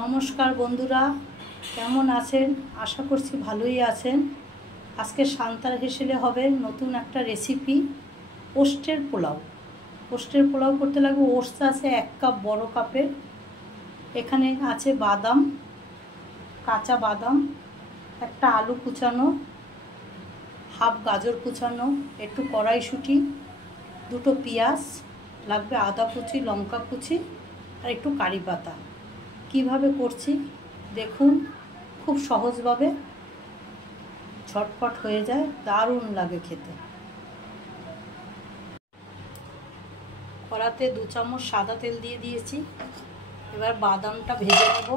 নমস্কার বন্ধুরা, কেমন আছেন? আশা করছি ভালোই আছেন। আজকে সান্তার হেসেলে হবে নতুন একটা রেসিপি, ওস্টের পোলাও। ওস্টের পোলাও করতে লাগবে ওটস আছে 1 কাপ বড় কাপের। এখানে আছে বাদাম, কাঁচা বাদাম, একটা আলু কুচানো, হাফ গাজর কুচানো, একটু কড়াইশুঁটি, দুটো পেঁয়াজ লাগবে, আদা কুচি, লঙ্কা কুচি আর একটু কারি পাতা। কিভাবে করছি দেখুন, খুব সহজভাবে ঝটপট হয়ে যায়, দারুণ লাগে খেতে। কড়াতে 2 চামচ সাদা তেল দিয়ে দিয়েছি। এবার বাদামটা ভেজে নেব।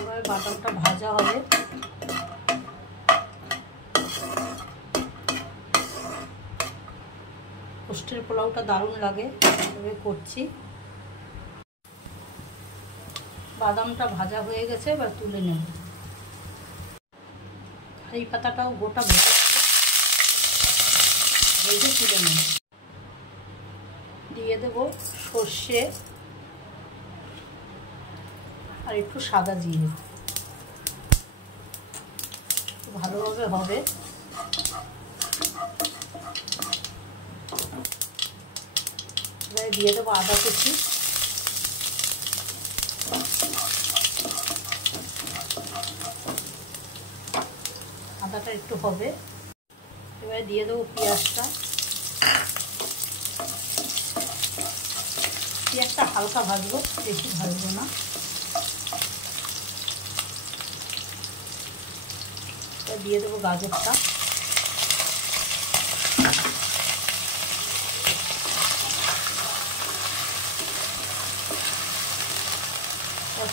এবার বাদামটা ভাজা হবে। ওস্টের পোলাওটা দারুণ লাগে, এভাবে করছি। বাদামটা ভাজা হয়ে গেছে, এবার তুলে নেব। এই পাতাটাও গোটা ভেজে তুলে নেব। দিয়ে দেব সর্ষে আর একটু সাদা জিরে, ভালোভাবে হবে। এবার দিয়ে দেবো আদা কুচি, আদাটা একটু হবে। এবার দিয়ে দেবো পেঁয়াজটা। পেঁয়াজটা হালকা ভাজবো, বেশি ভাজবো না। এবার দিয়ে দেবো গাজরটা।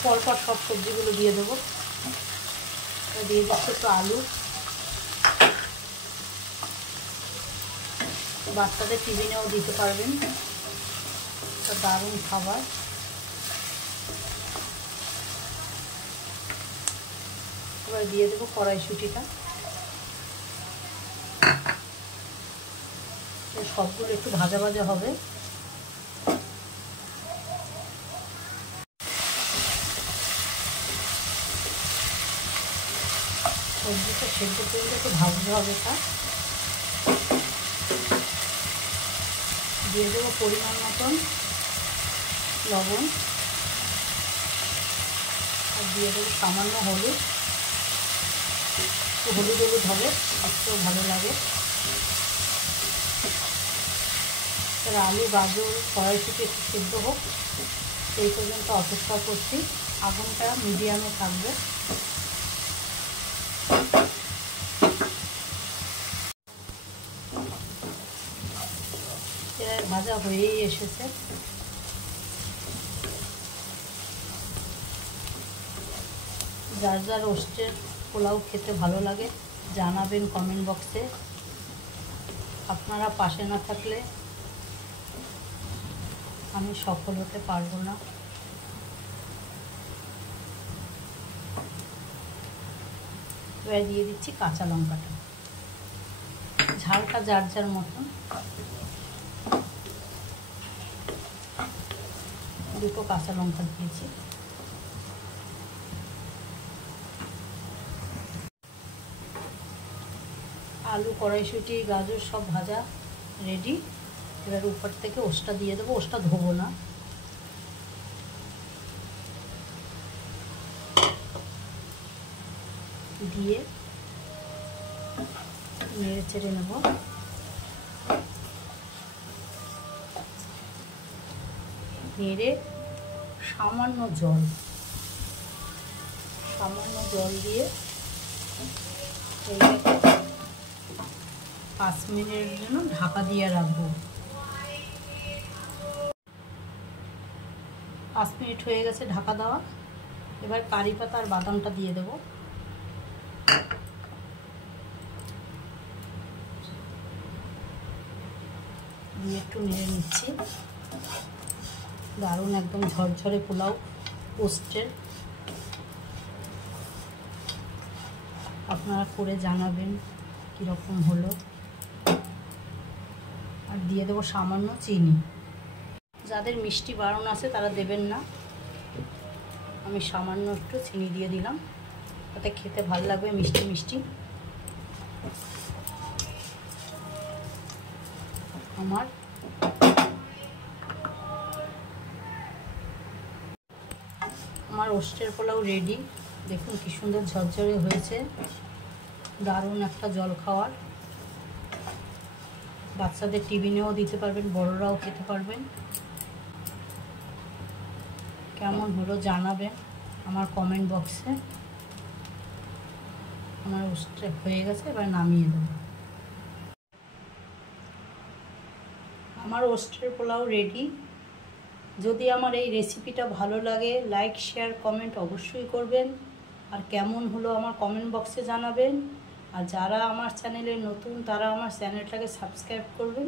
পরপর সব সবজিগুলো দিয়ে দেবো। দিয়ে দিচ্ছি একটু আলু। বাচ্চাদের টিফিনেও দিতে পারবেন, দারুণ খাবার। এবার দিয়ে দেবো কড়াইশুঁটিটা। সবগুলো একটু ভাজা ভাজা হবে। সবজিটা সেদ্ধ করে একটু ভাজতে হবে। তা দিয়ে দেবো পরিমাণ মতন লবণ, আর দিয়ে দেবো সামান্য হলুদ। হলুদ হলুদ হবে, একটু ভালো লাগে। এবার আলু, গাজর, কড়াইশুঁটি একটু সেদ্ধ হোক, সেই পর্যন্ত অপেক্ষা করছি। আগুনটা মিডিয়ামে থাকবে। এবার ভাজা হয়েই এসেছে। যার যার ওস্টের পোলাও খেতে ভালো লাগে জানাবেন কমেন্ট বক্সে। আপনারা পাশে না থাকলে আমি সফল হতে পারবো না। এবার দিয়ে দিচ্ছি কাঁচা লঙ্কাটা, ঝালটা যার যার মতন। দুটো কাঁচা লঙ্কা দিয়েছি। আলু, কড়াইশুঁটি, গাজর সব ভাজা রেডি। এবার উপর থেকে ওস্টটা দিয়ে দেবো। ওস্টটা ধোবো না। দিয়ে নেড়ে চেড়ে নেব। নেড়ে সামান্য জল দিয়ে 5 মিনিটের জন্য ঢাকা দিয়ে রাখবো। 5 মিনিট হয়ে গেছে ঢাকা দেওয়া। এবার কারি পাতা আর বাদামটা দিয়ে দেবো। দিয়ে একটু নেড়ে নিচ্ছি। দারুণ একদম ঝরঝরে পোলাও ওস্টের। আপনারা করে জানাবেন কীরকম হলো। আর দিয়ে দেবো সামান্য চিনি। যাদের মিষ্টি বারণ আছে তারা দেবেন না, আমি সামান্য একটু চিনি দিয়ে দিলাম, তাতে খেতে ভালো লাগবে, মিষ্টি মিষ্টি। আমার ওস্টের পোলাও রেডি। দেখুন কি সুন্দর ঝরঝরে হয়েছে, দারুণ একটা জল খাওয়ার। বাচ্চাদের টিফিনেও দিতে পারবেন, বড়রাও খেতে পারবেন। কেমন হলো জানাবেন আমার কমেন্ট বক্সে। আমার ওস্টে হয়ে গেছে, এবার নামিয়ে দেব। আমার ওস্টের পোলাও রেডি। যদি আমার এই রেসিপিটা ভালো লাগে, লাইক শেয়ার কমেন্ট অবশ্যই করবেন। আর কেমন হলো আমার কমেন্ট বক্সে জানাবেন। আর যারা আমার চ্যানেলে নতুন তারা আমার চ্যানেলটাকে সাবস্ক্রাইব করবেন।